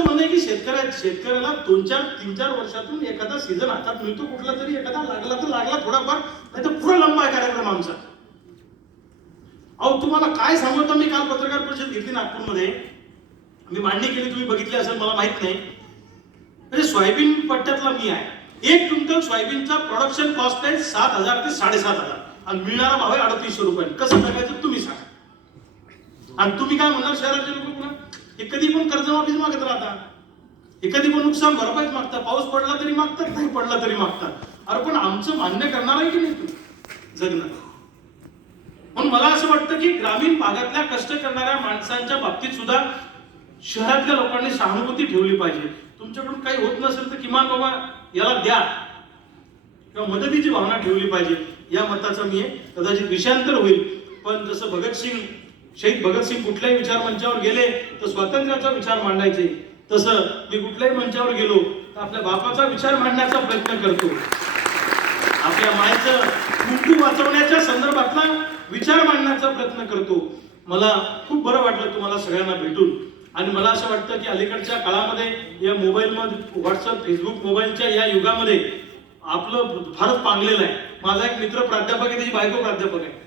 असं म्हणणं आहे की शेतकऱ्याला 2-4-3-4 वर्षातून एखादा सीझन हातात मिळतो, कुठला तरी एखादा लागला तर लागला थोडाफार, नाही तर पुरा लंबा आहे कार्यक्रम आमचा. अहो तुम्हाला काय सांगतो, मी काल पत्रकार परिषद घेतली नागपूरमध्ये, मी मांडणी केली, तुम्ही बघितली असेल मला माहित नाही. म्हणजे सोयाबीन पट्ट्यातला मी आहे. 1 क्विंटल सोयाबीनचा प्रोडक्शन कॉस्ट आहे 7,000 ते 7,500 आणि मिळणारा भाव आहे 3800 रुपये. कसं जगायचं तुम्ही सांगा. आणि तुम्ही काय म्हणणार शहराचे लोक, पुन्हा हे कधी पण कर्जमाफीच मागत राहतात, हे कधी पण नुकसान भरपाईच मागतात, पाऊस पडला तरी मागतात, नाही पडला तरी मागतात. अरे पण आमचं मान्य करणार आहे की नाही तुम्ही जगणार. म्हणून मला असं वाटतं की ग्रामीण भागातल्या कष्ट करणाऱ्या माणसांच्या बाबतीत सुद्धा शहरातल्या लोकांनी सहानुभूती ठेवली पाहिजे. तुमच्याकडून काही होत नसेल तर किमान बाबा याला द्या किंवा मदतीची भावना ठेवली पाहिजे. या मताचा मी कदाचित विषयांतर होईल, पण जसं शहीद भगतसिंग कुठल्याही विचार मंचावर गेले तर स्वातंत्र्याचा विचार मांडायचे, तसं मी कुठल्याही मंचावर गेलो तर आपल्या बापाचा विचार मांडण्याचा प्रयत्न करतो, आपल्या मायेचं कुंकू वाचवण्याच्या संदर्भातला विचार मांडण्याचा प्रयत्न करतो. मला खूप बरं वाटलं तुम्हाला सगळ्यांना भेटून. आणि मला असं वाटतं की अलीकडच्या काळामध्ये या मोबाईलमध्ये, व्हॉट्सअप, फेसबुक, मोबाईलच्या या युगामध्ये आपलं फारच पांगलेलं आहे. माझा एक मित्र प्राध्यापक आहे, त्याची बायको प्राध्यापक आहे.